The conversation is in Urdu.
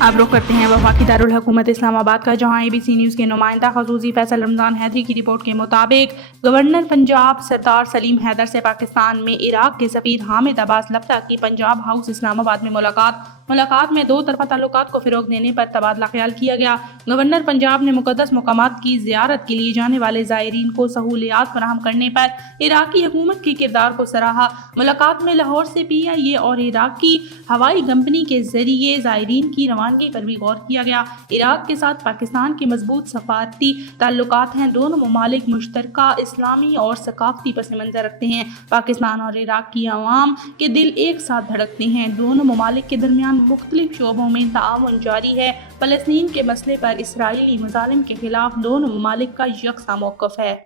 اب رخ کرتے ہیں وفاقی دارالحکومت اسلام آباد کا، جہاں ABC نیوز کے نمائندہ خصوصی فیصل رمضان حیدری کی رپورٹ کے مطابق گورنر پنجاب سردار سلیم حیدر سے پاکستان میں عراق کے سفیر حامد عباس لپٹا کی پنجاب ہاؤس اسلام آباد میں ملاقات میں دو طرفہ تعلقات کو فروغ دینے پر تبادلہ خیال کیا گیا۔ گورنر پنجاب نے مقدس مقامات کی زیارت کے لیے جانے والے زائرین کو سہولیات فراہم کرنے پر عراقی حکومت کے کردار کو سراہا۔ ملاقات میں لاہور سے PIA اور عراقی ہوائی کمپنی کے ذریعے زائرین کی روانگی پر بھی غور کیا گیا۔ عراق کے ساتھ پاکستان کے مضبوط سفارتی تعلقات ہیں۔ دونوں ممالک مشترکہ اسلامی اور ثقافتی پس منظر رکھتے ہیں۔ پاکستان اور عراق کی عوام کے دل ایک ساتھ دھڑکتے ہیں۔ دونوں ممالک کے درمیان مختلف شعبوں میں تعاون جاری ہے۔ فلسطین کے مسئلے پر اسرائیلی مظالم کے خلاف دونوں ممالک کا یکساں موقف ہے۔